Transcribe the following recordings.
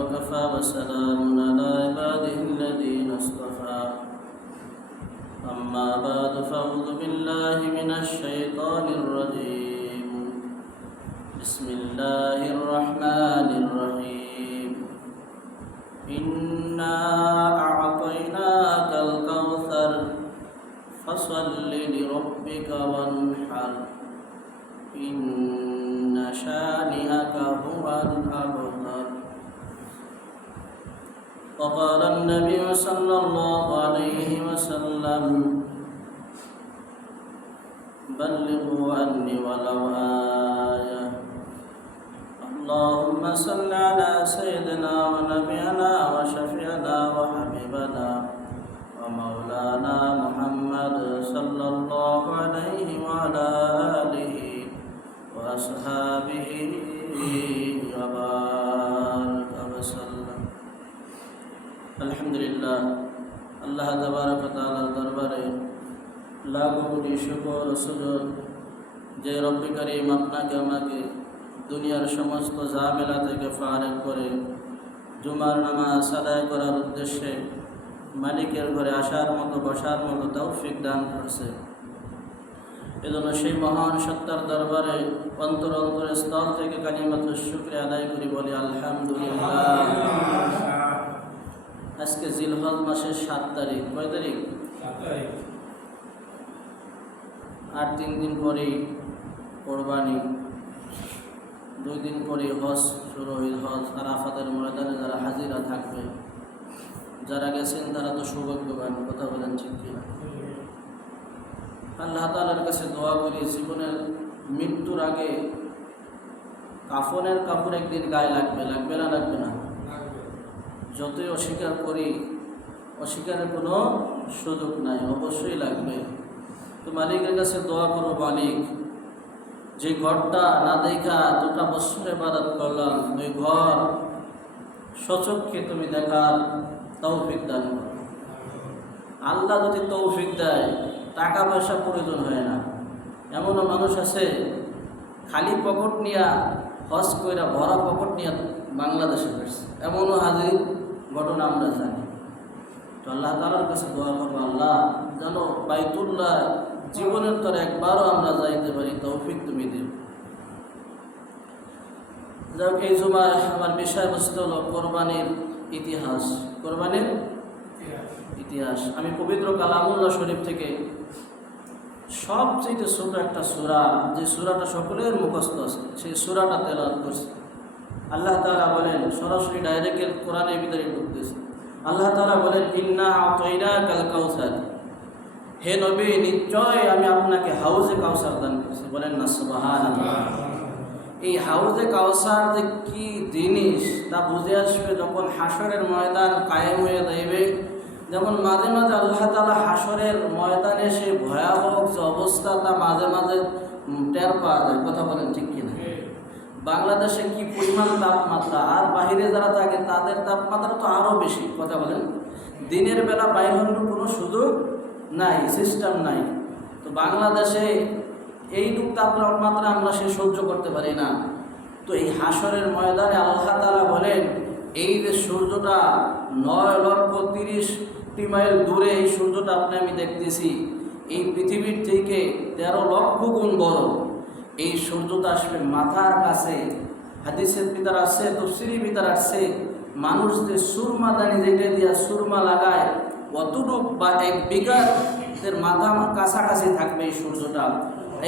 وكفى وسلام على عباده الذين اصطفى أما بعد فأعوذ بالله من الشيطان الرجيم بسم الله الرحمن الرحيم إنا أعطيناك الكوثر فصل لربك وانحر إن شانئك هو الأبتر وقال النبي صلى الله عليه وسلم بلغوا عني ولو آية اللهم صل على سيدنا ونبينا وشفيعنا وحبيبنا ومولانا محمد صلى الله عليه وعلى آله وأصحابه وبارك وسلم আলহামদুলিল্লাহ আল্লাহ তাবারক ওয়া তাআলার দরবারে লাখো কোটি শুকর ও সুজুদ যে রব্বি করিম আপনাকে আমাকে দুনিয়ার সমস্ত ঝামেলা থেকে ফারেক করে জুমার নামাজ আদায় করার উদ্দেশ্যে মালিকের ঘরে আসার মতো বসার মতো তৌফিক দান করছে। এজন্য সেই মহান সত্তার দরবারে অন্তর অন্তরের স্থল থেকে কালিমাতুশ শুকরিয়া আদায় করি, বলি আলহামদুলিল্লাহ। আজকে জিলহজ মাসের 7 তারিখ। কয় তারিখ? 7 তারিখ। আর 3 দিন পরেই কোরবানি, 2 দিন পরে হজ শুরু হয়ে হজ আরাফাতের ময়দানে যারা হাজিরা থাকবে, যারা গেছেন তারা তো সৌভাগ্যবান। কথা বলেন ঠিক কিনা? আল্লাহ তাআলার কাছে দোয়া করি জীবনের মৃত্যুর আগে কাফনের কাপড় একদিন গায়ে লাগবে, লাগবে না লাগবে না? যতই অস্বীকার করি, অস্বীকারের কোনো সুযোগ নাই, অবশ্যই লাগবে। তো মালিকের কাছে দোয়া করো, মালিক যে ঘরটা না দেখা 2টা বছর ইবাদত করলাম, ওই ঘর সচক্ষে তুমি দেখার তৌফিক দান করো। আল্লাহ যদি তৌফিক দেয়, টাকা পয়সা প্রয়োজন হয় না। এমনও মানুষ আছে খালি পকেট নিয়ে হজ কইরা ভরা পকেট নিয়ে বাংলাদেশে ফিরছে, এমনও হাজির ঘটনা আমরা জানি। তো আল্লাহ তাআলার কাছে দোয়া করবো, আল্লাহ যেন বাইতুল্লাহ জীবনের তোর একবারও আমরা যাইতে পারি, তৌফিক তুমি দিও। যাক, এই জুমায় আমার বিষয়বস্তু হলো কোরবানির ইতিহাস। কোরবানির ইতিহাস। আমি পবিত্র কালামুল্লাহ শরীফ থেকে সবচেয়ে ছোট একটা সূরা, যে সূরাটা সকলের মুখস্থ আছে, সেই সূরাটা তেলাওয়াত করছি। আল্লাহ তাআলা বলেন, সরাসরি ডাইরেক্ট কোরআনের ভিতরে ঢুকতেছে। আল্লাহ তাআলা বলেন, ইন্না আতাইনাকাল কাউসার, হে নবী নিশ্চয় আমি আপনাকে হাউজে কাউসার দান করেছি। বলেন না সুবহানাল্লাহ। এই হাউজে কাউসার যে কি জিনিস তা বুঝে আসবে যখন হাসরের ময়দান কায়েম হয়ে যাবে। যেমন মাঝে মাঝে আল্লাহ তাআলা হাসরের ময়দানে সে ভয়াবহ যে অবস্থা তা মাঝে মাঝে টের পাওয়া যায়। কথা বলেন ঠিক কিনা? বাংলাদেশে কি পরিমাণ তাপমাত্রা, আর বাহিরে যারা থাকে তাদের তাপমাত্রা তো আরও বেশি। কথা বলেন, দিনের বেলা বাইরে হওয়ার কোনো সুযোগ নাই, সিস্টেম নাই। তো বাংলাদেশে এইটুক তাপমাত্রা আমরা সে সহ্য করতে পারি না। তো এই হাসরের ময়দানে আল্লাহ তাআলা বলেন, এই যে সূর্যটা 9,30,000 মাইল দূরে, এই সূর্যটা আমি দেখতেছি, এই পৃথিবীর থেকে 13 লক্ষ গুণ বড়। এই সূর্যটা আসবে মাথার কাছে। হাদিসের ভিতর আছে, তাফসীরের ভিতর আছে, মানুষ যে সুরমা দানি যেটা দিয়া সুরমা লাগায় অতটুক বা 1 বিঘার মাথা কাছাকাছি থাকবে এই সূর্যটা।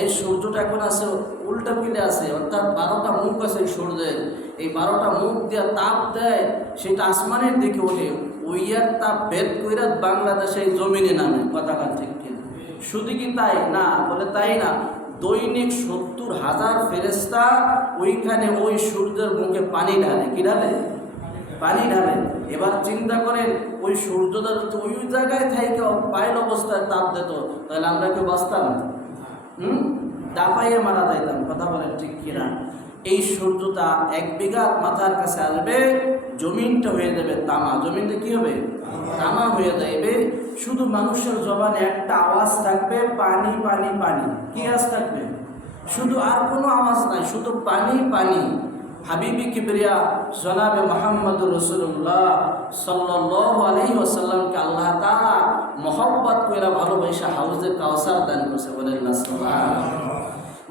এই সূর্যটা এখন আছে উল্টা পিঠে আছে, অর্থাৎ 12টা মুখ আছে এই সূর্যের। এই 12টা মুখ দিয়ে তাপ দেয়, সেটা আসমানের দিকে ওঠে, ওইয়ার তাপ ভেদ কইরা বাংলাদেশে জমিনে নামে। কথা কান ঠিক কিনা? শুধু কি তাই না? বলে তাই না, দৈনিক 70,000 ফেরেশতা ওইখানে ওই সূর্যের মুখে পানি ঢালে। কি ঢালে? পানি ঢালে। এবার চিন্তা করেন, ওই সূর্যটা যদি ওই জায়গায় থেকে পায়ের অবস্থায় তাপ দিত, তাহলে আমরা কেউ বাঁচতাম? দাপাইয়ে মারা যাইতাম। কথা বলেন ঠিক কিনা? এই সূর্যটা 1 বিঘা মাথার কাছে আসবে, জমিনটা হয়ে যাবে তামা। জমিনটা কি হবে? তামা হয়ে যাবে। শুধু মানুষের জবানে একটা আওয়াজ থাকবে, পানি পানি পানি। কি আওয়াজ থাকবে? শুধু, আর কোনো আওয়াজ নাই, শুধু পানি পানি। হাবিবি কিবরিয়া জনাবে মুহাম্মদুর রাসূলুল্লাহ সাল্লাল্লাহু আলাইহি ওয়াসাল্লামকে আল্লাহ তাআলা মহব্বত কইরা ভালোবাসা হাউজে কাউসার দান করেছে, বলেন না সুবহানাল্লাহ।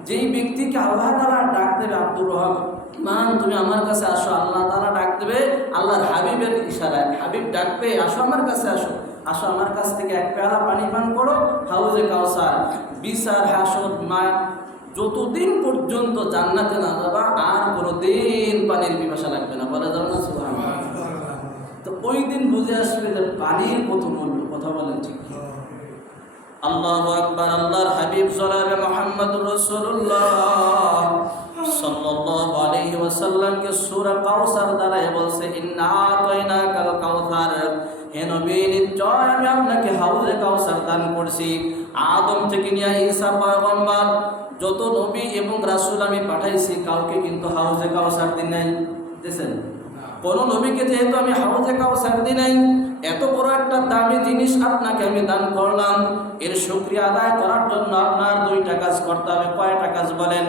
যেই ব্যক্তিকে আল্লাহ তাআলা ডাক দেবে, আব্দুর রহমান তুমি আমার কাছে আসো, আল্লাহ তাআলা ডাক দেবে আল্লাহর হাবিবের ইশারায়, হাবিব ডাকবে আসো আমার কাছে আসো, আসো আমার কাছ থেকে এক পেয়ালা পানি পান করো, হাউজে কাউসার, বিচার হাসর মাঠ, যতদিন পর্যন্ত জান্নাতে না যাবা আর কোনোদিন পানির পিপাসা লাগবে না, বলে যাও না সুবহানাল্লাহ। তো ওই দিন বুঝে আসবে যে পানির কত মূল্য, কথা বলেন ঠিক। আল্লাহু আকবার। আল্লাহর হাবিব জনাবে মুহাম্মদুর রাসূলুল্লাহ সাল্লাল্লাহু আলাইহি ওয়াসাল্লামকে সূরা কাউসার দ্বারা বলছে ইন্না আতাইনাকাল কাউসার, হে নবী নিশ্চয় আমি আপনাকে হাউজে কাউসার দান করছি। আদম থেকে নিয়ে ঈসা পয়গম্বর যত নবী এবং রাসূল আমি পাঠাইছি কাউকে কিন্তু হাউজে কাউসার দিই নাই, দেখেন কোন নবীকে যেহেতু আমি হাউজে কাউসার দিই নাই, এত বড় একটা দামি জিনিস আপনাকে আমি দান করলাম, এর শুকরিয়া আদায় করার জন্য আপনার দুইটা কাজ করতে হবে। কয়টা কাজ বলেন?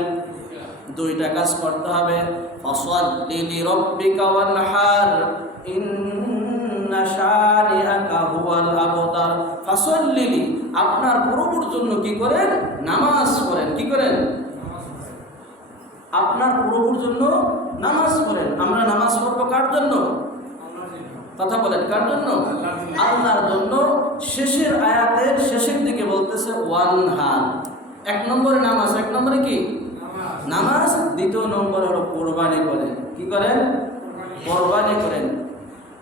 দুইটা কাজ করতে হবে। ফাসাল্লি লিরাব্বিকা ওয়ানহার ইন্না শানিআকা হুয়াল আবতার। ফাসাল্লি, আপনার প্রভুর জন্য কি করেন? নামাজ পড়েন। কি করেন? আপনার প্রভুর জন্য নামাজ পড়েন। আমরা নামাজ পড়বো কার জন্য? কথা বলেন কার জন্য? আল্লাহর জন্য। শেষের আয়াতের শেষের দিকে বলতেছে ওয়ানহার, এক নম্বরে নামাজ, এক নম্বরে কি? নামাজ। দ্বিতীয় নম্বর হলো কোরবানি করেন। কি করেন? কোরবানি করেন।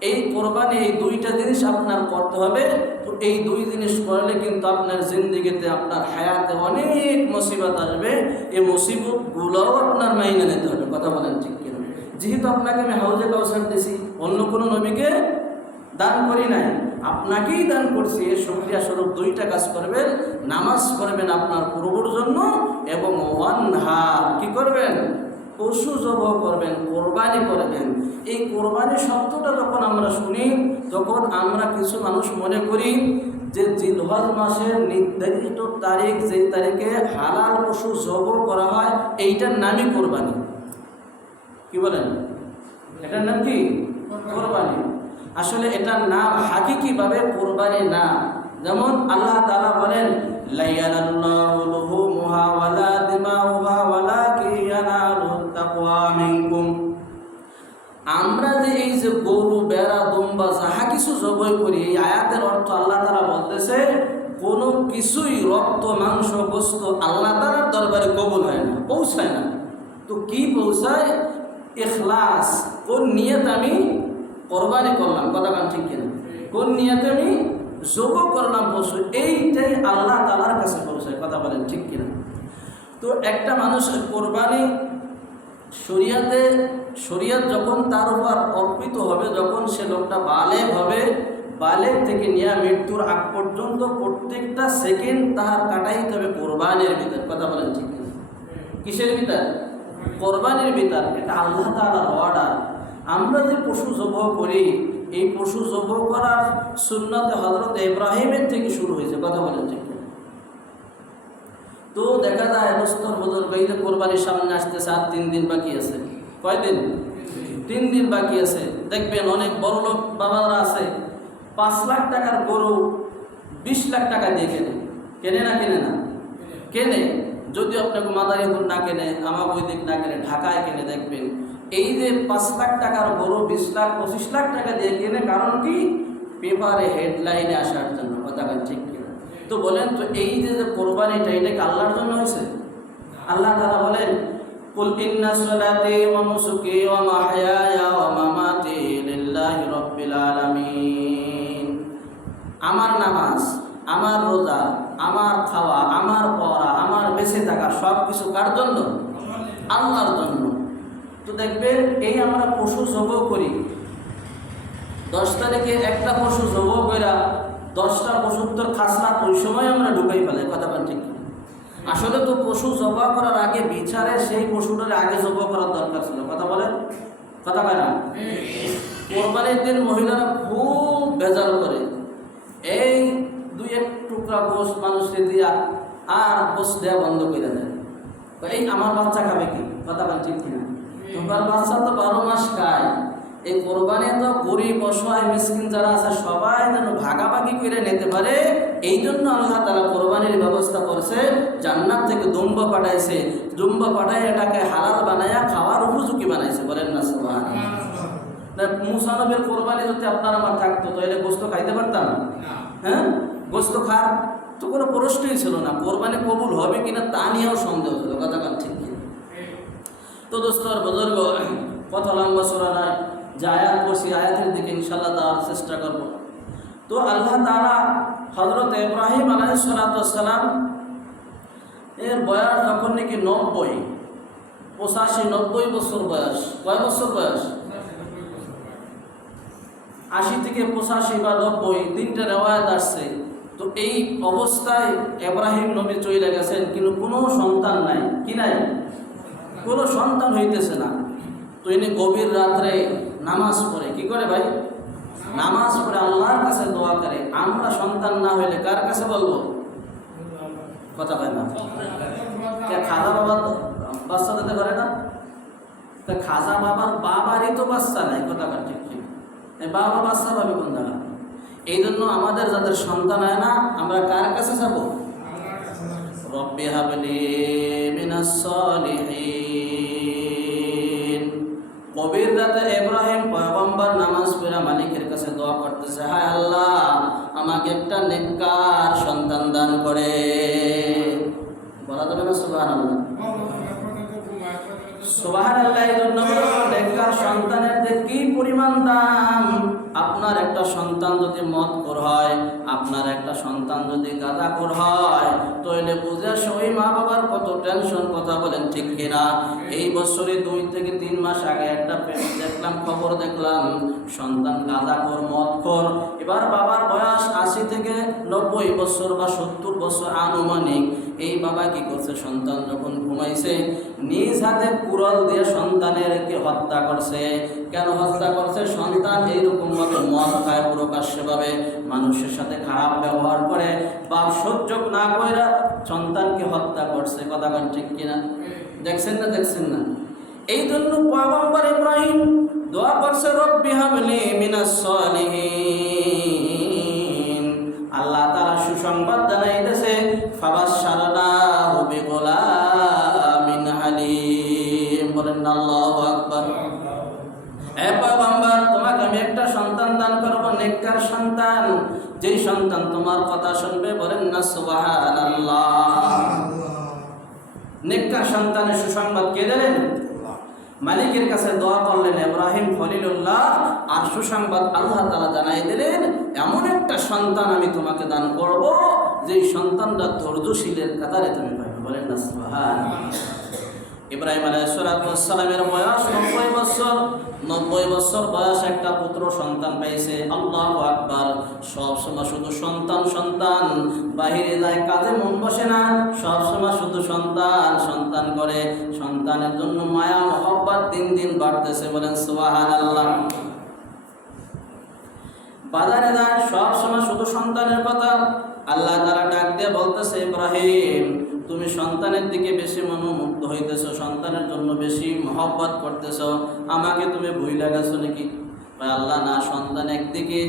এই কোরবানি, এই দুইটা জিনিস আপনার করতে হবে। তো এই দুই জিনিস করলে কিন্তু আপনার জিন্দেগিতে, আপনার হায়াতে অনেক মুসিবত আসবে। এই মুসিবতগুলোও আপনার মাইনে নিতে হবে। কথা বলেন ঠিক কিনা? যেহেতু আপনাকে আমি হাউজে কাউসার দিয়েছি, অন্য কোনো নবীকে দান করি নাই, আপনাকেই দান করছি। এর শুকরিয়া স্বরূপ দুইটা কাজ করবেন। নামাজ পড়বেন আপনার প্রভুর জন্য, এবং ওয়ানহার, কি করবেন? পশু জবাই করবেন, কোরবানি করবেন। এই কোরবানি শব্দটা যখন আমরা শুনি, তখন আমরা কিছু মানুষ মনে করি যে জিলহজ মাসের নির্ধারিত তারিখ, যেই তারিখে হালাল পশু জবাই করা হয়, এইটার নামই কোরবানি। কি বলেন? এটার নাম কি? কোরবানি। আসলে এটার নাম হাকিকিভাবে কোরবানি না। যেমন আল্লাহ তাআলা বলেন লা ইয়ানাল্লাহু লুহুমুহা ওয়ালা দিমাউহা ওয়ালাকিন ইয়ানালুহু তাকওয়া মিনকুম। আমরা যে এই যে গরু, বেড়া, দুম্বা যাহা কিছু জবাই করি, এই আয়াতের অর্থ আল্লাহ তাআলা বলতেছে কোনো কিছুই রক্ত, মাংস, গোশত আল্লাহ তাআলার দরবারে কবুল হয় না, পৌঁছায় না। তো কি পৌঁছায়? ইখলাস। কোন নিয়ত আমি কোরবানি করলাম, কথা কান ঠিক কিনা? কোন নিয়তে আমি জবাই করলাম পশু, এইটাই আল্লাহ তাআলার কাছে পৌঁছায়। কথা বলেন ঠিক কিনা? তো একটা মানুষের কোরবানি শরিয়ত যখন তার উপর অর্পিত হবে, যখন সে লোকটা বালেগ হবে, বালেগ থেকে নিয়ে মৃত্যুর আগ পর্যন্ত প্রত্যেকটা সেকেন্ড তাহার কাটাইতে হবে কোরবানির ভিতর। কথা বলেন ঠিক কিনা? কিসের ভিতর? কোরবানির ভিতর। এটা আল্লাহ তাআলার অর্ডার। আমরা যে পশু জবাই করি, এই পশু জবাই করার সুন্নতে হযরত ইব্রাহিমের থেকে শুরু হয়েছে। কথা বলেন ঠিক কিনা? তো দেখা যায় বস্তর বদল গাইলে কোরবানির সামনে আসতেছে, আর 3 দিন বাকি আছে। কয়দিন? 3 দিন বাকি আছে। দেখবেন অনেক বড় লোক বাবারা আছে, 5 লাখ টাকার গরু 20 লাখ টাকা দিয়ে কেনে। কেনে না? কেনে না? কেনে। যদি আপনাকে মাদারীপুর না কেনে, আমাবৈদিক না কেনে, ঢাকায় কেনে, দেখবেন এই যে 5 লাখ টাকার গরু 20 লাখ 25 লাখ টাকা দিয়ে কেনে। কারণ কি? পেপারে হেডলাইনে আসার জন্য। কথা ঠিক কিনা? তো বলেন তো এই যে কোরবানিটা, এটা কি আল্লাহর জন্য হয়েছে? আল্লাহ তাআলা বলেন কুল ইন্না সলাতি ওয়া নুসুকি ওয়া মাহইয়ায়া ওয়া মামাতি লিল্লাহি রাব্বিল আলামিন। আমার নামাজ, আমার রোজা, আমার খাওয়া, আমার পড়া, আমার বেঁচে থাকা সব কিছু কার জন্য? আল্লাহর জন্য। তো দেখবেন এই আমরা পশু জবাই করি, 10 তারিখে একটা পশু জবাই কইরা 10টা পশুর তোর খাসরা ওই সময় আমরা ঢুকাই ফেলে। কথা বলেন ঠিক? আসলে তো পশু জবাই করার আগে বিচারে সেই পশুটার আগে জবাই করার দরকার ছিল। কথা বলেন? কথা বলে না? কোরবানির দিন মহিলারা খুব ভেজাল করে, এই 2-1 টুকরা গোশ মানুষকে দিয়া আর গোশ দেওয়া বন্ধ করে দেয়। এই আমার বাচ্চা খাবে কি? কথা বলেন ঠিক কিনা? তোমার বাচ্চা তো 12 মাস খায়। এই কোরবানি তো গরিব অসহায় মিসকিন যারা আছে সবাই যেন ভাগাভাগি করে নিতে পারে, এই জন্য আল্লাহ তাআলা কোরবানির ব্যবস্থা করছে। জান্নাত থেকে দুম্ব পাঠাইছে, দুম্ব পাঠায় এটাকে হালাল বানায়া খাওয়ার উপযোগী বানাইছে। বলেন না সুবহানাল্লাহ। মুসা নবীর কোরবানি যদি আপনার আমার থাকতো তাহলে গোস্ত খাইতে পারতাম? হ্যাঁ, গোস্ত খার তো কোনো প্রশ্নই ছিল না। কোরবানি কবুল হবে কিনা তা নিয়েও সন্দেহ ছিল। কথা ঠিক কিনা? তো দোস্তর বুজুর্গ, কথা লম্বা সূরা নয়, যে আয়াত পড়ছি আয়াতের দিকে ইনশাআল্লাহ দেওয়ার চেষ্টা করব। তো আল্লাহ তাআলা হযরত ইব্রাহিম আলাইহিস সালাম এর বয়স তখন নাকি 90, 85-90 বছর বয়স। কয় বছর বয়স? 80 থেকে 85 বা 90, তিনটা রেওয়ায়াত আসছে। তো এই অবস্থায় ইব্রাহিম নবী চলে গেছেন, কিন্তু কোনো সন্তান নাই। কি নাই? কোনো সন্তান হইতেছে না। তো ইনি গভীর রাত্রে নামাজ পড়ে। কি করে ভাই? নামাজ পড়ে আল্লাহর কাছে দোয়া করে। আমরা সন্তান না হইলে কার কাছে বলবো? কথা পায় না। খাজা বাবা বাচ্চা দিতে পারে না? খাজা বাবার বাবারই তো বাচ্চা নাই। কথা ঠিক কি? বাবা বাচ্চা পাবে কোন জায়গা? এই জন্য আমাদের যাদের সন্তান হয় না, আমরা কার কাছে যাব? রব্বি হাবলি মিনাস সলিহিন। কবির রাতে ইব্রাহিম পয়গম্বর নামাজ পড়ে মালিকের কাছে দোয়া করতেছে, হায় আল্লাহ, আমাকে একটা নেককার সন্তান দান করে। বলা যাবে না সুবহানাল্লাহ? সুবহানাল্লাহ। এই জন্য নেককার সন্তানের যে কি পরিমাণ দাম। আপনার একটা সন্তান যদি মদখোর হয়, আপনার একটা সন্তান যদি গাঁজাখোর হয়, তাহলে বুঝে ওই মা বাবার কত টেনশন। কথা বলেন ঠিক কিনা? এই বছরে 2 থেকে 3 মাস আগে একটা দেখলাম, খবর দেখলাম, সন্তান গাঁজাখোর, মদখোর। এবার বাবার বয়স 80 থেকে 90 বছর বা 70 বছর আনুমানিক। এই বাবা কি করছে? সন্তান যখন ঘুমাইছে, নিজ হাতে কুড়াল দিয়ে সন্তানেরকে হত্যা করছে। কেন হত্যা করছে? সন্তান এইরকম ভাবে মদ খায়, প্রকাশ্যভাবে মানুষের সাথে খারাপ ব্যবহার করে, বাপ সহ্য না কইরা সন্তানকে হত্যা করছে। কথা বলেন ঠিক কিনা? দেখছেন না? এই জন্য পয়গম্বর ইব্রাহিম দোয়া করছে, রব্বি হাবলি মিনাস সলিহিন। আল্লাহ তাআলা সুসংবাদ জানাইতেছে, ফাবাশশারনাহু বিগুলামিন হালিম। বলেন আল্লাহু আকবার। হে পয়গম্বর, তোমাকে আমি একটা সন্তান দান করব, নেককার সন্তান, যেই সন্তান তোমার কথা শুনবে। বলেন না সুবহানাল্লাহ। নেককার সন্তানের সুসংবাদ কে দিলেন? মালিকের কাছে দোয়া করলেন ইব্রাহিম খলিলুল্লাহ, আর সুসংবাদ আল্লাহ তাআলা জানাই দিলেন, এমন একটা সন্তান আমি তোমাকে দান করব, যেই সন্তানটা ধৈর্যশীলের কাতারে তুমি পাবে। বলেন না সুবহানাল্লাহ। ইব্রাহিম আলাইহিস সালামের বয়স 90 বছর। 90 বছর বয়স একটা পুত্র সন্তান পাইছে। আল্লাহু আকবার। সব সময় শুধু সন্তান, বাহিরে যায়, কাজে মন বসে না, সব সময় শুধু সন্তান করে। সন্তানের জন্য মায়া মহব্বত দিন দিন বাড়তেছে। বলেন সুবহানাল্লাহ। বাজারে যায়, সব সময় শুধু সন্তানের কথা। আল্লাহ তাআলা ডাক দিয়ে বলতেছে, ইব্রাহিম, তুমি সন্তানের দিকে বেশি মনোমুগ্ধ হইতেছ, সন্তানের জন্য বেশি মহব্বত করতেছ, আমাকে তুমি ভুইলা গেছো নাকি? আল্লাহ না, সন্তান একদিকে,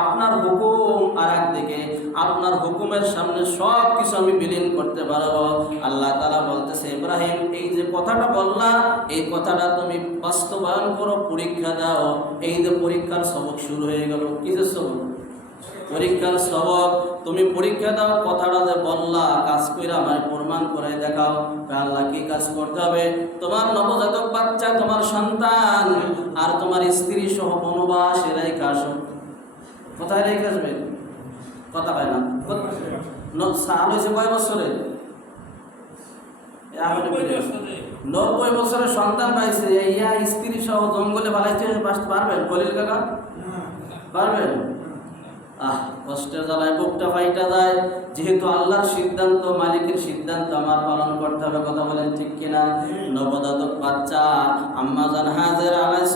আপনার হুকুম আর একদিকে। আপনার হুকুমের সামনে সব কিছু আমি বিলীন করতে পারবো। আল্লাহ তাআলা বলতেছে, ইব্রাহিম, এই যে কথাটা বললা, এই কথাটা তুমি বাস্তবায়ন করো, পরীক্ষা দাও। এই যে পরীক্ষার সবক শুরু হয়ে গেল। কিসের সবক? পরীক্ষার সবক। তুমি পরীক্ষা দাও, কথাটা যে বললা, কাজ করে আমার প্রমাণ করে দেখাও। আল্লাহ, কি কাজ করতে হবে? তোমার নবজাতক বাচ্চা, তোমার সন্তান আর তোমার স্ত্রী সহ বনবাসে রেখে আসো। কোথায় রেখে আসবে? কথা পায় না। সাল হয়েছে কয় বছরে? 90 বছরের সন্তান পাইছে, ইয়া স্ত্রী সহ জঙ্গলে বালাইতে পারবেন? খলিল কাকা পারবেন? কষ্টের জ্বালায় বুকটা ফাইটা যায়। যেহেতু আল্লাহর সিদ্ধান্ত, মালিকের সিদ্ধান্ত আমার পালন করতে হবে। কথা বলেন ঠিক কিনা? নবজাতক বাচ্চা আম্মা জান হাজেরা আলাইহিস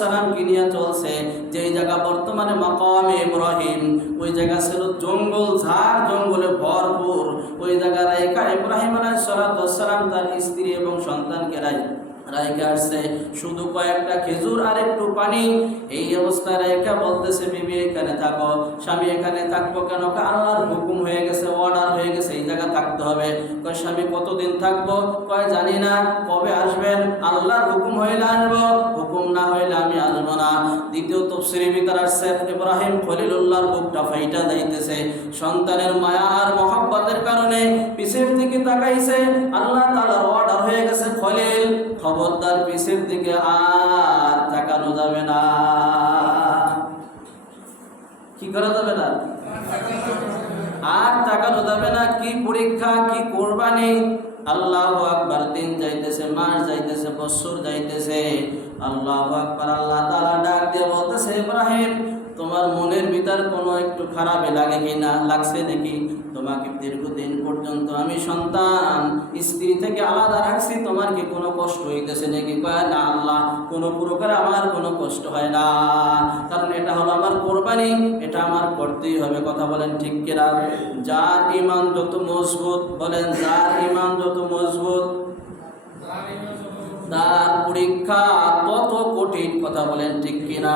সালাম কি নিয়ে চলছে, যেই জায়গা বর্তমানে মাকামে ইব্রাহিম, ওই জায়গা ছিল জঙ্গল, ঝাড় জঙ্গলে ভরপুর। ওই জায়গায় রাইকা ইব্রাহিম আলাইহিস সালাম তার স্ত্রী এবং সন্তানকে রাইখা আসছে শুধু কয়েকটা খেজুর আর একটু পানি। এই অবস্থায় রাইখা বলতেছে, বিবি এখানে থাকো। স্বামী এখানে থাকবো কেন? আল্লাহর হুকুম হয়ে গেছে, অর্ডার হয়ে গেছে, এই জায়গা থাকতে হবে। কয় স্বামী কতদিন থাকবো? কয় জানি না। কবে আসবেন? আল্লাহর হুকুম হইলে আসবো, হুকুম না হইলে আমি আসবো না। দ্বিতীয় তাফসীরের ভিতর আসছে ইব্রাহিম খলিলুল্লাহর বুকটা ফাইটা যাইতেছে, সন্তানের মায়া আর মহব্বতের কারণে পিছের দিকে তাকাইছে। আল্লাহ তাআলার অর্ডার হয়ে গেছে, খলিল খবরদার পিছের দিকে আর তাকানো যাবে না। কি করা যাবে না? আর তাকানো যাবে না। কি পরীক্ষা, কি কোরবানি! আল্লাহু আকবার। দিন যাইতেছে, মাস যাইতেছে, বছর যাইতেছে। আল্লাহু আকবার। আল্লাহ তাআলা ডাক দিয়ে বলতেছে, ইব্রাহিম তোমার মনের ভিতর কোনো একটু খারাপই লাগে কিনা? লাগছে নাকি? তোমাকে দীর্ঘদিন পর্যন্ত আমি সন্তান স্ত্রী থেকে আলাদা রাখছি, তোমার কি কোনো কষ্ট হইতেছে নাকি? কয় না আল্লাহ, কোনো প্রকার আমার কোনো কষ্ট হয় না, কারণ এটা হলো আমার কোরবানি, এটা আমার করতেই হবে। কথা বলেন ঠিক কিনা? যার ঈমান যত মজবুত, বলেন যার ঈমান যত মজবুত তার পরীক্ষা তত কঠিন। কথা বলেন ঠিক কিনা?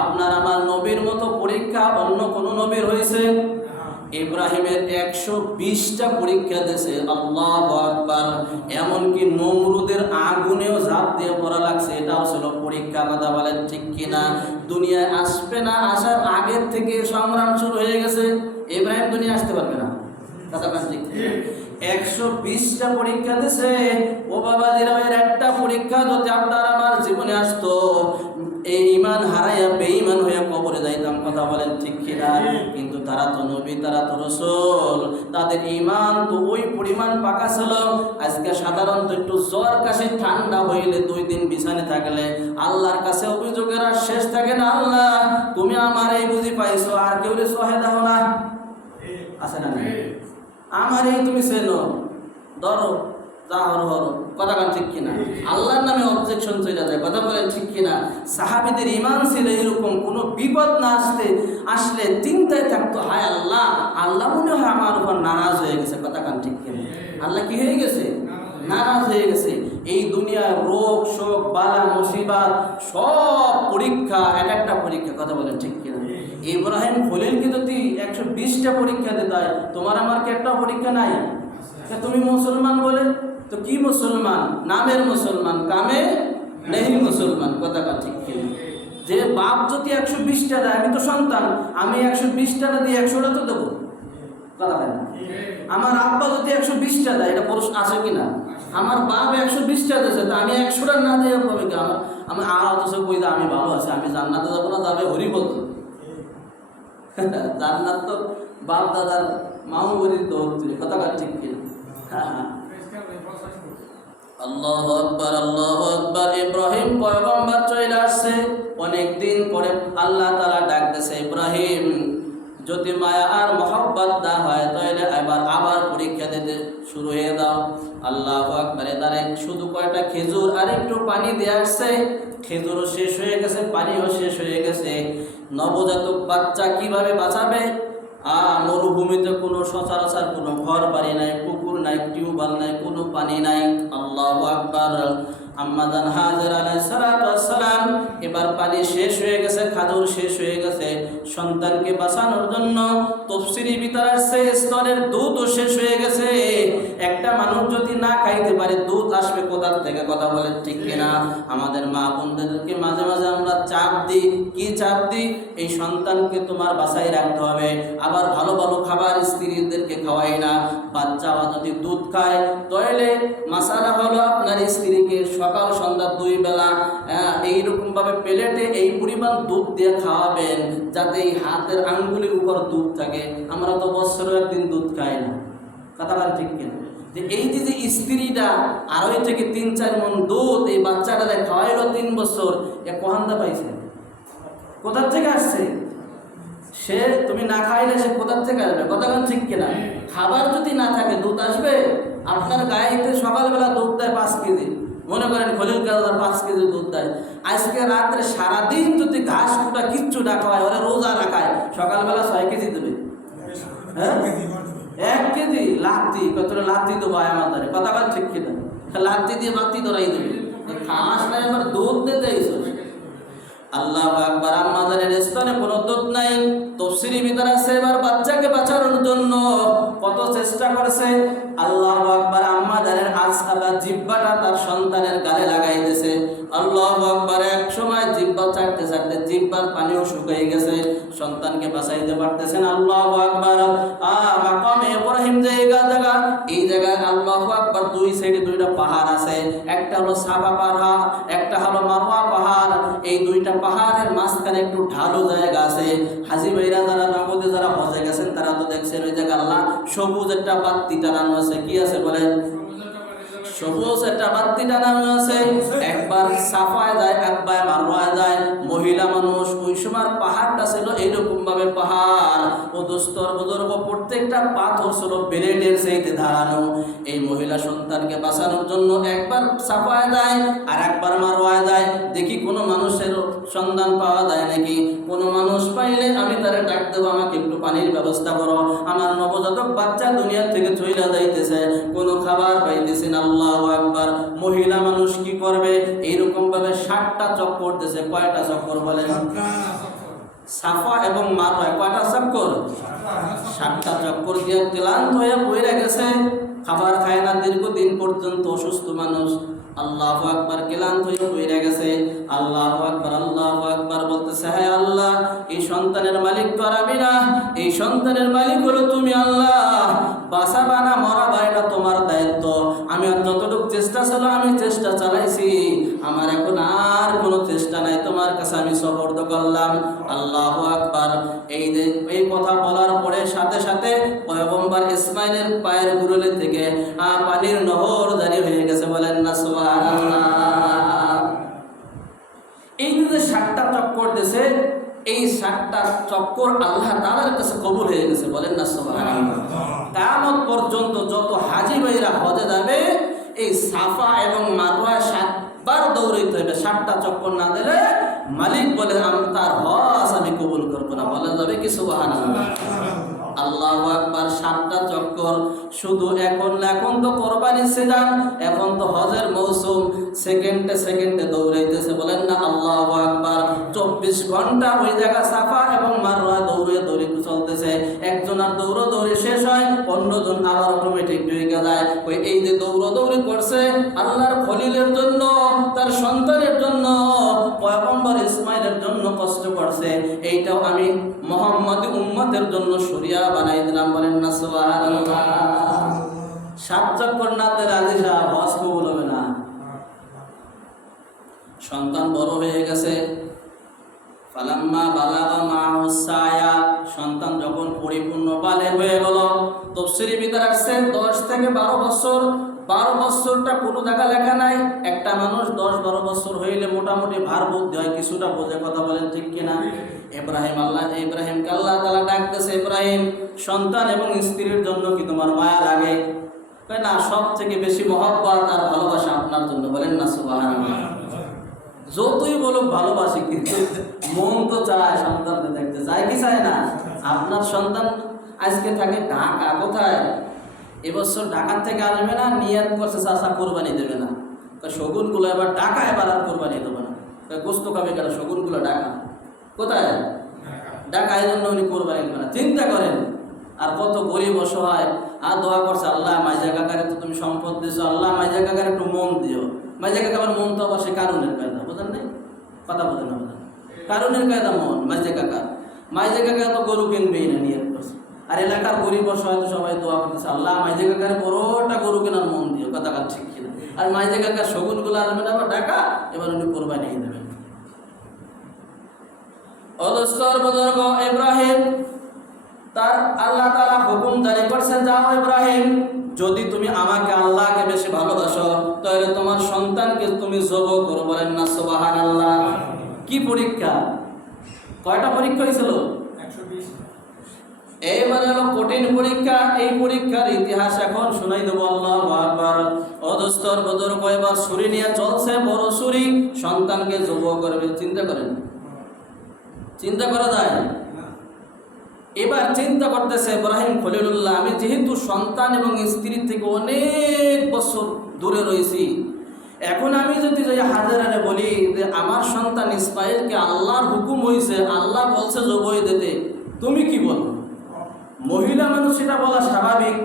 আপনার আমার নবীর মতো পরীক্ষা অন্য কোন নবীর হয়েছে? ইব্রাহিমের 120টা পরীক্ষা দিয়েছে। আল্লাহু আকবার। এমনকি নমরুদের আগুনেও ঝাঁপ দিয়ে পড়া লাগছে, এটাও ছিল পরীক্ষা। কথা বলেন ঠিক কিনা? দুনিয়ায় আসবে না, আসার আগের থেকে সংগ্রাম শুরু হয়ে গেছে। ইব্রাহিম দুনিয়া আসতে পারবে না। কথা বলেন ঠিক কিনা? 120টা পরীক্ষা দিছে। ও বাবা জিরামের একটা পরীক্ষা যদি আপনার আমার জীবনে আসতো, এই ঈমান হারাইয়া বেঈমান হয়ে কবরে যাইতাম। কথা বলেন ঠিক কিনা? কিন্তু তারা তো নবী, তারা তো রাসূল, তাদের ঈমান তো ওই পরিমাণ পাকা ছিল। আজকে সাধারণত একটু জ্বর কাশি ঠান্ডা হইলে 2 দিন বিছানে থাকলে আল্লাহর কাছে অভিযোগের আর শেষ থাকে না। আল্লাহ তুমি আমার এই বুঝি পাইছো, আর কেউ সহে দাও না? আছে না? আমার এই তুমি চেনো, ধরো যা হরো। কথা বলেন ঠিক কিনা? আল্লাহর নামে অবজেকশন চলে যায়। কথা বলেন ঠিক কিনা? সাহাবীদের ঈমান ছিল এরকম, কোনো বিপদ না আসলে চিন্তায় থাকতো, হায় আল্লাহ, আল্লাহ মনে হয় আমার উপর নারাজ হয়ে গেছে। কথা বলেন ঠিক কিনা? আল্লাহ কি হয়ে গেছে? নারাজ হয়ে গেছে। এই দুনিয়ার রোগ শোক বালা মুসিবত সব পরীক্ষা, এক একটা পরীক্ষা। কথা বলেন ঠিক কিনা? ইব্রাহিম খলিলকে যদি 120টা পরীক্ষা দিতে হয়, তোমার আমার কি একটা পরীক্ষা নাই? তুমি মুসলমান বলে তো কি মুসলমান? নামের মুসলমান, কামে নেই মুসলমান। কথা ঠিক কিনা? যে বাপ যদি 120টা দেয়, আমি তো সন্তান, আমি 120টা না দিয়ে 100টা তো দেবো। কথা বলেন। আমার আব্বা যদি 120টা দেয়, এটা প্রশ্ন আসে কিনা? আমার বাপ 120টা দিয়েছে, তা আমি 100টা না দিয়ে পাবে কি? আমি আর অথচ কই আমি ভালো আছি, আমি জান্নাতে যাবো না, যাবে হরি বলতো। জান্নাত তো বাপ দাদার মামু বাড়ির দৌড়। কথা ঠিক কিনা? আল্লাহু আকবার, আল্লাহু আকবার। ইব্রাহিম পয়গম্বর চলে আসছে অনেকদিন পরে। আল্লাহ তাআলা ডাক দিয়েছে, ইব্রাহিম যদি মায়া আর মহব্বত না হয় তাহলে আবার পরীক্ষা দিতে শুরু হয়ে দাও। আল্লাহু আকবার। এদারে শুধু কয়টা খেজুর আর একটু পানি দিয়ে আসছে। খেজুরও শেষ হয়ে গেছে, পানিও শেষ হয়ে গেছে। নবজাতক বাচ্চা কিভাবে বাঁচাবে? মরুভূমিতে কোনো সচরাচর কোনো ঘর বাড়ি নাই, পুকুর নাই, টিউবওয়েল নাই, কোনো পানি নাই। আল্লাহু আকবার। আম্মাজান হাজেরা আলাইহিস সালাতু ওয়াস সালাম, এবার পানি শেষ হয়ে গেছে, খাজুর শেষ হয়ে গেছে। সন্তানকে বাঁচানোর জন্য তাফসীরি ভিতরে আসছে স্তরের দুধও শেষ হয়ে গেছে। একটা মানুষ যদি না খাইতে পারে, দুধ আসবে কোথা থেকে? কথা বলেন ঠিক কিনা? আমাদের মা বোনদেরকে মাঝে মাঝে আমরা চাপ দিই। কি চাপ দিই? এই সন্তানকে তোমার বাসায় রাখতে হবে, আবার ভালো ভালো খাবার স্ত্রীদেরকে খাওয়াই না। বাচ্চা যদি দুধ খায় তাহলে মাসালা হলো আপনার স্ত্রীকে সকাল সন্ধ্যা 2 বেলা এইরকম ভাবে প্লেটে এই পরিমাণ দুধ দিয়ে খাওয়াবেন যাতে এই হাতের আঙ্গুলের উপর দুধ থাকে। আমরা তো বছরে একদিন দুধ খাই না। কথা বলেন ঠিক কিনা? যে এই যে স্ত্রীটা 2.5 থেকে 3-4 মণ দুধ এই বাচ্চাটাকে খাওয়াইলো 3 বছর, এ কোহান্দা পাইছে? কোথা থেকে আসছে? সে তুমি না খাইলে সে কোথা থেকে আসবে? কথা বলেন ঠিক কিনা? খাবার যদি না থাকে দুধ আসবে? আপনার গায়েতে সকালবেলা দুধ দেয় 5 কেজি, মনে করেন খলিল কাদার 5 কেজি দুধ দেয়। আজকে রাত্রে সারাদিন যদি ঘাস কুটা কিচ্ছু না খাওয়ায়, ওরা রোজা রাখায়, সকালবেলা 6 কেজি দেবে। হ্যাঁ, 1 কেজি লাত্তি, কতটা লাত্তি দেবো আমার দ্বারে? কথা বলেন ঠিক কিনা? লাত্তি দিয়ে বাতি ধরাই দেবে। খাস নাই, এবার দুধ দিতে আল্লাহু আকবার। আম্মাজানের স্তনে কোনো দুধ নাই। তাফসীরের ভিতরে আছে এবার বাচ্চাকে বাঁচানোর জন্য কত চেষ্টা করেছে। আল্লাহু আকবার। আম্মাজানের আজহাবা জিহ্বাটা তার সন্তানের গালে লাগাই দিয়েছে। আল্লাহু আকবার। এক সময় জিহ্বা চাটতে চাটতে জিহ্বার পানিও শুকিয়ে গেছে, সন্তানকে বাঁচাইতে পারতেছেন। আল্লাহু আকবার। মাকামে ইব্রাহিম জায়গা এই জায়গায় আল্লাহু আকবার দুই সাইডে দুইটা পাহাড় আছে, একটা হলো সাফা পাহাড়, একটা হলো মারওয়া পাহাড়। এই দুইটা পাহাড়ের মাঝখানে একটু ঢালু জায়গা আছে। হাজী ভাইরা যারা নগদে যারা হজে গেছেন তারা তো দেখছেন ওই জায়গা আল্লাহ সবুজ একটা বাতি টানানো আছে। কি আছে বলেন? সবুজ একটা বাতি টানানো আছে। একবার সাফায় যায়, একবার মারওয়ায় যায়। মহিলা মানুষ ওই সময় পাহাড়টা ছিল এইরকম ভাবে পাহাড় ও দুস্তর বুজুর্গ প্রত্যেকটা পাথর ছিল ব্লেডের চাইতে ধারানো। এই মহিলা সন্তানকে বাঁচানোর জন্য একবার সাফায় যায় আর একবার মারওয়ায় যায়, দেখি কোনো মানুষের সন্ধান পাওয়া যায় নাকি। কোনো মানুষ পাইলে আমি তারে ডাক দেবো, আমাকে একটু পানির ব্যবস্থা করো, আমার নবজাতক বাচ্চা দুনিয়া থেকে চলে যাইতেছে, কোনো খাবার পাইতেছে না। আল্লাহু আকবার। মহিলা মানুষ কি করবে? এইরকম ভাবে 60টা চক্কর দিয়েছে। কয়টা চক্কর বলেন? সাফা এবং মারওয়া কয়টা চক্কর? 60টা চক্কর দিয়ে ক্লান্ত হয়ে পড়ে গেছে, খাবার খায় না দীর্ঘদিন পর্যন্ত, অসুস্থ মানুষ। আল্লাহু আকবার। ক্লান্ত হয়ে পড়ে গেছে। আল্লাহু আকবার, আল্লাহু আকবার বলতেছে, হ্যাঁ আল্লাহ, এই সন্তানের মালিক তো আর আমি না, এই সন্তানের মালিক হলো তুমি আল্লাহ। বাঁচাবা না মরাবা এটা তোমার দায়িত্ব। আমি আর যতটুকু চেষ্টা ছিল আমি চেষ্টা চালাইছি, আমার এখন আর কোনো চেষ্টা নাই, তোমার কাছে আমি সুপর্দ করলাম। আল্লাহু আকবার। এই কথা বলার পরে সাথে সাথে পয়গম্বর ইসমাইলের পায়ের গুরুলে থেকে পানির নহর জারি হয়ে গেছে। বলেন না সুবহানাল্লাহ। এই যে 60টা চক্কর দিয়েছে, এই 60টা চক্কর আল্লাহ তাআলার কাছে কবুল হয়ে গেছে। বলেন না সুবহানাল্লাহ। কিয়ামত পর্যন্ত যত হাজী ভাইরা হজে যাবে এই সাফা এবং মারওয়া 7বার দৌড়াইতে হবে। 60টা চক্কর না দিলে মালিক বলে আমি তার হজ আমি কবুল করব না। বলা যাবে কি সুবহানাল্লাহ? আল্লাহু আকবার। 7টা চক্কর শুধু এখন তো কোরবানির সিজন, এখন তো হজের মৌসুম, সেকেন্ডে সেকেন্ডে দৌড়াইতেছে। বলেন না আল্লাহু আকবার। 24 ঘন্টা ওই জায়গা সাফা এবং মারওয়া দৌড়ে চলতেছে। একজন আর দৌড়ে শেষ হয়, অন্যজন আবার অটোমেটিক ঢুকে যায়। ওই এই যে দৌড়ি করছে আল্লাহর খলিলের জন্য, তার সন্তানের জন্য, পয়গম্বর ইসমাইলের জন্য কষ্ট করছে, এইটাও আমি মুহাম্মদী উম্মতের জন্য শরিয়া বানাই দিলাম। বলেন না সুবহানাল্লাহ। 7 চক্কর না দিলে রাজি সাহেব হজ কবুল হবে না। সন্তান বড় হয়ে গেছে। ফালাম্মা বালাগা মা'হু সায়া, সন্তান যখন পরিপূর্ণ বালেগ হয়ে গেল, তাফসীরের ভিতরে আসছে 10 থেকে 12 বছর। 12 বছরটা কোনো জায়গা লেখা নাই। একটা মানুষ 10-12 বছর হইলে মোটামুটি ভার বুদ্ধি হয়, কিছুটা বোঝে। কথা বলেন ঠিক কিনা? ইব্রাহিমকে আল্লাহ তাআলা ডাকতেছে, ইব্রাহিম, সন্তান এবং স্ত্রীর জন্য কি তোমার মায়া লাগে? কয় না, সব থেকে বেশি মহব্বত আর ভালোবাসা আপনার জন্য। বলেন না সুবহানাল্লাহ। যতই বলুক ভালোবাসি, কিন্তু মন তো চায় সন্তানকে দেখতে, চায় কি চায় না? আপনার সন্তান আজকে থাকে ঢাকা, কোথায়? এবছর ঢাকার থেকে আসবে না, নিয়ত করছে চাচা কোরবানি দেবে না। শগুনগুলো এবার ঢাকা, এবার আর কোরবানি দেবে না। গোস্ত খাবে কেন? শগুনগুলো ঢাকা, কোথায়? ঢাকা। এই জন্য উনি কোরবানি দেবে না। চিন্তা করেন। আর কত গরিব অসহায় আর দোয়া করছে, আল্লাহ মাইজা কাকারে তো তুমি সম্পদ দিয়েছো, আল্লাহ মাইজা কাকারে একটু মন দিও। মাইজা কাকা আবার মন তো আবার সে কারণের কায়দা, বোঝেন নাই? কথা বোঝেন না? বোঝেন কারণের কায়দা মন। মাইজা কাকা তো গরু কিনবেই না, নিয়ত করছে। আর এলাকার গরিব অসহায় তো সবাই দোয়া করতেছে, আল্লাহ মাইজা কাকারে বড়টা গরু কেনার মন দিও। কথা কার ঠিক কিনা? আর মাইজা কাকার শগুনগুলো আসবে না আবার ঢাকা, এবার উনি কোরবানি দেবেন। অদস্তর বুজুর্গ ইব্রাহিম, তার আল্লাহ তাআলা হুকুম জারি করছে, যাও ইব্রাহিম, যদি তুমি আমাকে আল্লাহকে বেশি ভালোবাসো তাহলে তোমার সন্তানকে তুমি জবাহ করো। বলেন না সুবহানাল্লাহ। কি পরীক্ষা? কয়টা পরীক্ষা হয়েছিল? 120। এইবারে হলো কঠিন পরীক্ষা। এই পরীক্ষার ইতিহাস এখন শুনাই দেবো। আল্লাহু আকবার। অদস্তর বুজুর্গ এবার ছুরি নিয়ে চলছে, বড় ছুরি, সন্তানকে জবাহ করবে। চিন্তা করেন, চিন্তা করা যায়? এবার চিন্তা করতেছে ইব্রাহিম খলিলুল্লাহ, আমি যেহেতু সন্তান এবং স্ত্রী থেকে অনেক বছর দূরে রয়েছি, এখন আমি যদি যাই হাজেরারে বলি যে আমার সন্তান ইসমাইলকে আল্লাহর হুকুম হয়েছে, আল্লাহ বলছে জবাই দিতে, তুমি কি বলো? মহিলা মানুষ এটা বলা স্বাভাবিক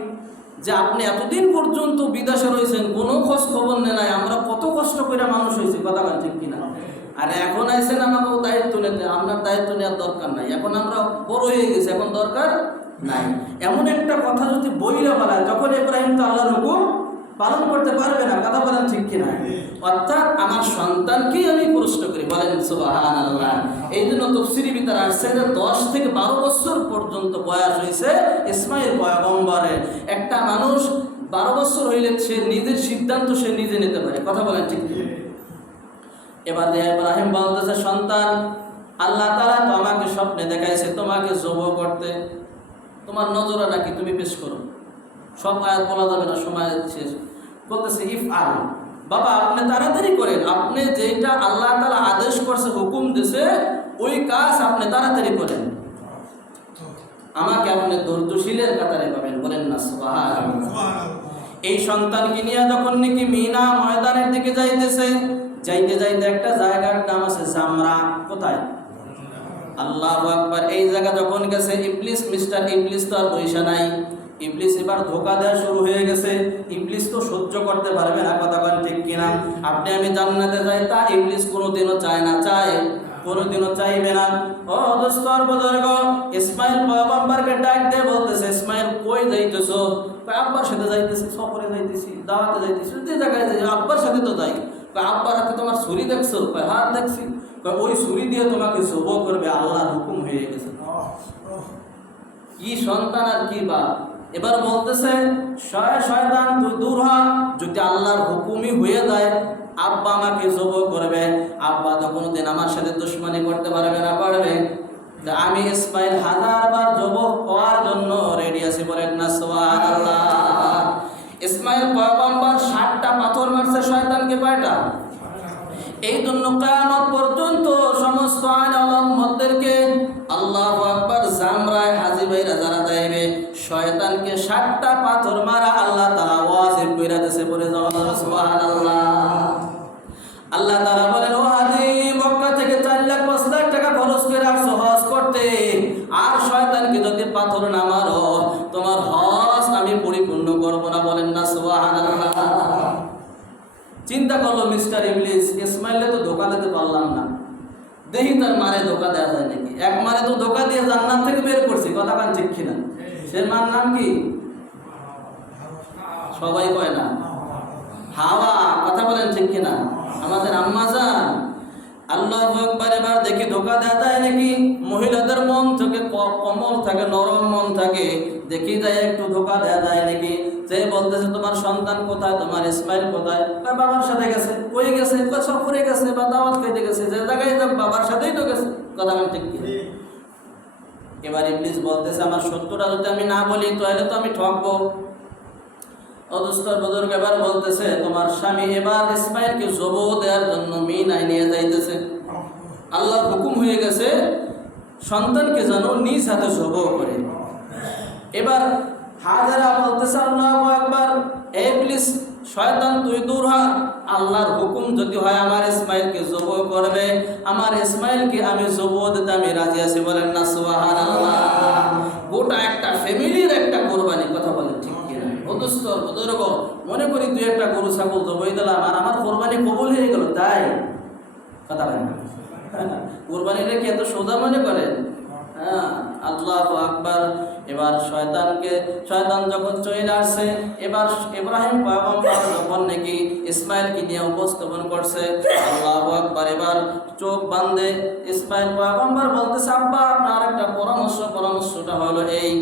যে আপনি এতদিন পর্যন্ত বিদেশে রয়েছেন, কোনো খোঁজ খবর নেই, আমরা কত কষ্ট করে মানুষ হয়েছি, কথা বলেন ঠিক কিনা? আর এখন আইসেন আমাকেও দায়িত্ব নিতে, আপনার দায়িত্ব নেওয়ার দরকার নাই, এখন আমরা বড় হয়ে গেছি, এখন দরকার নাই। এমন একটা কথা যদি বইলে বলা, যখন ইব্রাহিম তো আল্লাহর হুকুম পালন করতে পারবে না, কথা বলেন ঠিক কিনা? অর্থাৎ আমার সন্তানকেই আমি প্রশ্ন করি, বলেন সুবহানাল্লাহ। এই জন্য তাফসীরে ভিতরে আসছে যে 10 থেকে 12 বছর পর্যন্ত বয়স হয়েছে ইসমাইল পয়গম্বরের। একটা মানুষ 12 বছর হইলে সে নিজের সিদ্ধান্ত সে নিজে নিতে পারে, কথা বলেন ঠিক কিনা? এবার ইব্রাহিম বলতেছে, সন্তান, আল্লাহ তাআলা তো আমাকে স্বপ্নে দেখাইছে তোমাকে জবাই করতে, তোমার নজরে নাকি, তুমি পেশ করো। সব আয়াত বলা যাবে না, সময় শেষ। বলতেছে ইফ আল, বাবা আপনি তাড়াতাড়ি করেন, আপনি যেটা আল্লাহ তাআলা আদেশ করছে, হুকুম দিয়েছে, ওই কাজ আপনি তাড়াতাড়ি করেন, আমাকে আপনি ধৈর্যশীলের কাতারে পাবেন, বলেন না সুবহানাল্লাহ। এই সন্তানকে নিয়ে যখন নাকি মিনা ময়দানের দিকে যাইতেছে, যাইতে যাইতে একটা জায়গার নাম আছে জামরা, কোথায়? আল্লাহু আকবার। এই জায়গা যখন গেছে, ইবলিস মিস্টার ইবলিস তো আর বৈশা নাই, ইবলিস এবার ধোকা দেওয়া শুরু হয়ে গেছে। ইবলিস তো সহ্য করতে পারবে না, কথা বলেন ঠিক কিনা? আপনি আমি জান্নাতে যাই, তা ইবলিস কোনোদিনও চায় না, চায়? কোনোদিনও চাইবে না। ও দোস্তর বুজুর্গ, ইসমাইল পয়গম্বরকে ডাক দিয়ে বলতেছে, ইসমাইল কই যাইতেছো? কয় আব্বার সাথে যাইতেছি, সফরে যাইতেছি, দাওয়াতে যাইতেছি, যে জায়গায় যাই আব্বার সাথে তো যাই। কয় আব্বার হাতে তোমার ছুরি দেখছো? কয় হাত দেখছি। কয় ওই ছুরি দিয়ে তোমাকে জবাই করবে, আল্লাহর হুকুম হয়ে গেছে। কি সন্তান আর কি বাপ! এবার বলতেছে, শয়তান তুই দূর হ, যদি আল্লাহর হুকুমই হয়ে যায় আব্বা আমাকে জবাই করবে, আব্বা তো কোনোদিন আমার সাথে দুশমনি করতে পারবে না, পারবে? আমি ইসমাইল 1000 বার জবাই হওয়ার জন্য রেডি আছি, বলেন না সুবহানাল্লাহ। ইসমাইল পয়গম্বর 60টা পাথর মারছে শয়তানকে, কয়টা? এই জন্য কিয়ামত পর্যন্ত সমস্ত আলেমদেরকে আল্লাহু আকবার জামরায় হাজী ভাইরা যারা যাইবে, শয়তানকে 60টা পাথর মারা আল্লাহ তাআলা ওয়াজিব কইরা দিয়েছে, বলে সুবহানাল্লাহ। আল্লাহ তাআলা বলেন, ও হাজী, মক্কা থেকে 4 লাখ 5 লাখ টাকা খরচ করে আসছো হজ করতে, আর শয়তানকে যদি পাথর না মারো তোমার হজ আমি পরিপূর্ণ করব না, বলেন না সুবহানাল্লাহ। চিন্তা করলো মিস্টার ইবলিস, ইসমাইলে তো ধোকা দিতে পারলাম না, দেখি তার মারে ধোকা দেওয়া যায় নাকি। এক মারে তো ধোকা দিয়ে জান্নাত থেকে বের করছি, কথা কান ঠিক কিনা? সে মার নাম কি? সবাই কয় না, হাওয়া, কথা বলেন ঠিক কিনা? আমাদের আম্মা জান। আল্লাহু আকবার। এবার দেখি ধোকা দেওয়া যায় নাকি। মহিলাদের মন থেকে কোমল থাকে, নরম মন থাকে, দেখি যায় একটু ধোকা দেওয়া যায় নাকি। যে বলতেছে তোমার সন্তান কোথায়, তোমার ইসমাইল কোথায়? বাবার সাথে গেছে। কই গেছে? সফরে গেছে বা দাওয়াত খাইতে গেছে, যে জায়গায় যাক বাবার সাথেই তো গেছে, কথা বলেন ঠিক কিনা? এবার ইবলিস বলতেছে, আমার সত্যটা যদি আমি না বলি তাহলে তো আমি ঠকবো। অদস্তর বুজুর্গ এবার বলতেছে, তোমার স্বামী এবার ইসমাইলকে জবাই দেওয়ার জন্য মিনায় নিয়ে যাইতেছে। আল্লাহর হুকুম হয়ে গেছে সন্তানকে যেন নিজ হাতে জবাই করে। এবার হাজেরা বলতেছে, আল্লাহু আকবার, ইবলিস শয়তান তুই দূর হ, আল্লাহর হুকুম যদি হয় আমার ইসমাইলকে জবাই করবে, আমার ইসমাইলকে আমি জবাই দিতে আমি রাজি আছি, বলেন না সুবহানাল্লাহ। গোটা একটা ফ্যামিলির একটা কোরবানি, কথা বলেন ঠিক কিনা? অদস্তর বুজুর্গ, মনে করি তুই একটা গরু ছাগল জবাই দিলাম আর আমার কোরবানি কবুল হয়ে গেল, তাই? কথা বলেন না, কোরবানিটা কি এত সোজা মনে করেন? হ্যাঁ, আল্লাহু আকবার। এবার শয়তান যখন চলে আসছে, এবার ইব্রাহিম পয়গম্বর যখন নাকি ইসমাইলকে নিয়ে উপস্থাপন করছে, আল্লাহু আকবার। এবার চোখ বাঁধে ইসমাইল পয়গম্বর বলতেছে, আব্বা আপনার একটা পরামর্শটা হলো এই,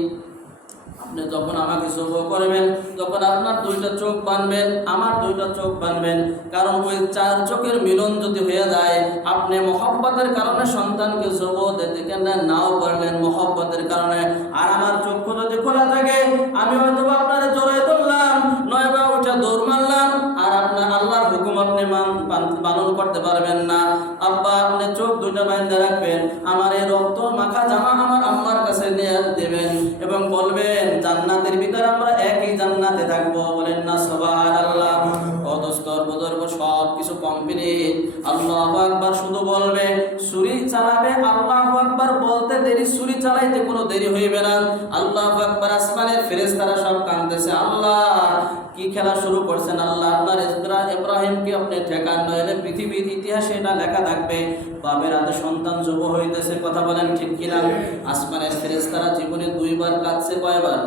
আপনি যখন আমাকে জবাই করবেন তখন আপনার 2টা চোখ বাঁধবেন, আমার 2টা চোখ বাঁধবেন, কারণ ওই 4 চোখের মিলন যদি হয়ে যায়, আপনি মহব্বতের কারণে সন্তানকে জবাই দিতে কেন নাও পারলেন মহব্বতের কারণে, আর আমার চক্ষু যদি খোলা থাকে আমি হয়তো আপনার জড়াই ধরলাম, নয়বা ওইটা দৌড় মারলাম, আর আপনার আল্লাহর হুকুম আপনি পালন করতে পারবেন না। আব্বা আপনি চোখ 2টা বাঁধে রাখবেন, আমার এই রক্ত মাখা জামা আমার আম্মার কাছে নিয়ে দেবেন এবং বলবেন জান্নাতের ভিতরে আমরা একই জান্নাতে থাকবো, বলেন না সুবহানাল্লাহ। অদস্তর বুজুর্গ সব আল্লাহু আকবার শুধু বলবে, ছুরি চালাবে, আল্লাহু আকবার বলতে দেরি, ছুরি চালাইতে কোনো দেরি হইবে না। আল্লাহু আকবার, আসমানের ফেরেশতারা সব কাঁদতেছে, আল্লাহ কি খেলা শুরু করছেন আল্লাহ, আপনার ইব্রাহিমকে আপনি ঠেকান, নইলে পৃথিবীর ইতিহাসে এটা লেখা থাকবে বাপের হাতে সন্তান যুব হইতেছে। কথা বলেন ঠিক কিনা? আসমানের ফেরেশতারা জীবনে দুইবার কাঁদছে। কয়বার?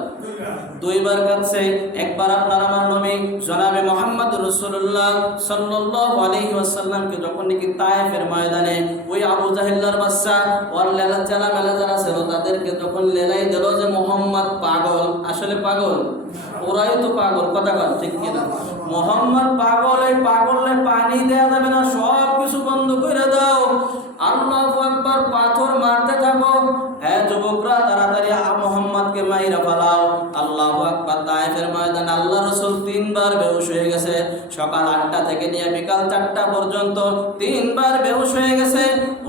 দুইবার কাঁদছে। একবার আপনার আমার নবী জনাবে মুহাম্মদ রাসূলুল্লাহ সাল্লাল্লাহু আলাইহি ওয়াসাল্লামকে যখন নাকি তায়েফের ময়দানে ওই আবু জাহেলের বাচ্চা ওর লেলা চালা মেলা যারা ছিল তাদেরকে যখন লেলাই দিল যে মুহাম্মদ পাগল, আসলে পাগল, ওরাই তো পাগল। কথা বল ঠিক কিনা? মুহাম্মদ পাগল, এই পাগলে পানি দেয়া যাবে না, সব কিছু বন্ধ করে দাও, আল্লাহু আকবার, পাথর মারতে থাকো। হ্যাঁ যুবকরা, তাড়াতাড়ি মুহাম্মদকে মাইরা ফেলাও। আল্লাহু আকবার। তায়েফের ময়দানে আল্লাহ রাসূল তিনবার বেহুশ হয়ে গেছে। সকাল 8টা থেকে নিয়ে বিকাল 4টা পর্যন্ত তিনবার বেহুশ হয়ে গেছে।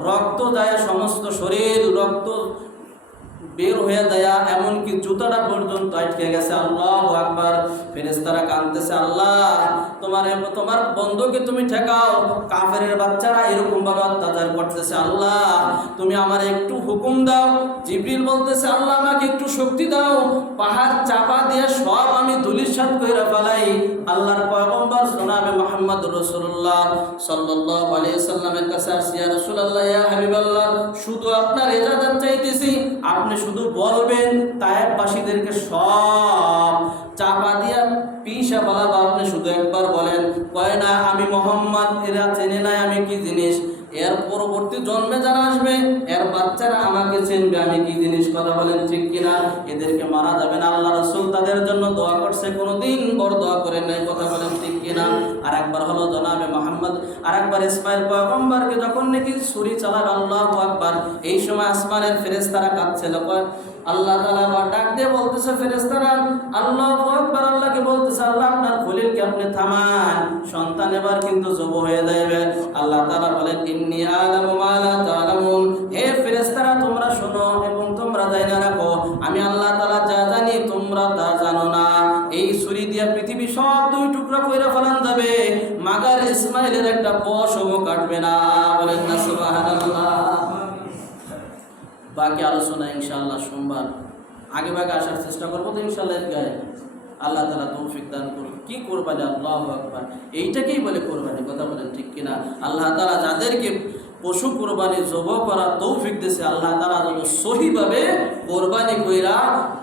রক্ত যায় সমস্ত শরীর, রক্ত বের হয়ে যায়, এমনকি জুতাটা পর্যন্ত আটকে গেছে। আল্লাহু আকবার। ফেরেশতারা কাঁদতেছে, আল্লাহ তোমার বন্ধুকে তুমি ঠেকাও, কাফেরের বাচ্চারা এরকম ভাবে অত্যাচার করতেছে, আল্লাহ তুমি আমার একটু হুকুম দাও। জিবরিল বলতেছে, আল্লাহ আমাকে একটু শক্তি দাও, পাহাড় চাপা দিয়ে সব আমি ধূলিসাৎ কইরা ফেলাই। আল্লাহর পয়গম্বর জনাবে মুহাম্মদ রাসূলুল্লাহ সাল্লাল্লাহু আলাইহি সাল্লামের কাছে আসি, ইয়া রাসূলুল্লাহ, ইয়া হাবিবাল্লাহ, শুধু আপনার ইজাজত চাইতেছি, আপনি শুধু বলবেন তায়েফবাসীদেরকে সব চাপা দিয়া পিসা বলাবো, আপনি শুধু একবার বলেন। কয় না, আমি মুহাম্মদ, এরা চেনে নাই আমি কি জিনিস, এর পরবর্তী জন্মে যারা আসবে এর বাচ্চারা আমাকে চিনবে আমি কি জিনিস। কথা বলেন ঠিক কিনা? এদেরকে মারা যাবে না। আল্লাহ রাসূল তাদের জন্য দোয়া করছে, কোনোদিন বড় দোয়া করেন নাই। কথা বলেন ঠিক কিনা? আর একবার হলো জনাবে মুহাম্মদ, আর একবার ইসমাইল পয়গম্বরকে যখন নাকি ছুরি চালাবে, আল্লাহু আকবার, এই সময় আসমানের ফেরেশতারা কাঁদছিল। আল্লাহ তাআলা ডাক দিয়ে বলতেছে, ফেরেশতারা আল্লাহু আকবার, আল্লাহকে বলতেছে, আল্লাহ আপনার খলিলকে আপনি থামান, সন্তান এবার কিন্তু যুব হয়ে যাবে। আল্লাহ তাআলা বলেন, ইন্নী আ'লামু মা লা তা'লামুন, হে ফেরেশতারা তোমরা শোনো এবং তোমরা জানা রাখো, আমি আল্লাহ তাআলা যা জানি তোমরা তা জানো না। এই ছুরি দিয়ে পৃথিবী সব দুই টুকরা কইরা ফেলান যাবে, মাগার ইসমাইলের একটা পশমও কাটবে না। বলেন না সুবহানাল্লাহ। বাকি আলোচনা ইনশাআল্লাহ সোমবার আগে ভাগে আসার চেষ্টা করবো তো ইনশাআল্লাহ। গায়ে আল্লাহ তাআলা তৌফিক দান করুন। কি কোরবানি? আল্লাহু আকবার, এইটাকেই বলে কোরবানি। কথা বলেন ঠিক কিনা? আল্লাহ তাআলা যাদেরকে পশু কোরবানি জবাই করার তৌফিক দিয়েছে, আল্লাহ তাআলা যেন সহিভাবে কোরবানি কইরা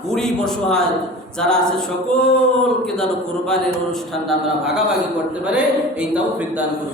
বুড়ি বসহায় যারা আছে সকলকে যেন কোরবানির অনুষ্ঠানটা আমরা ভাগাভাগি করতে পারে, এই তৌফিক দান করুন।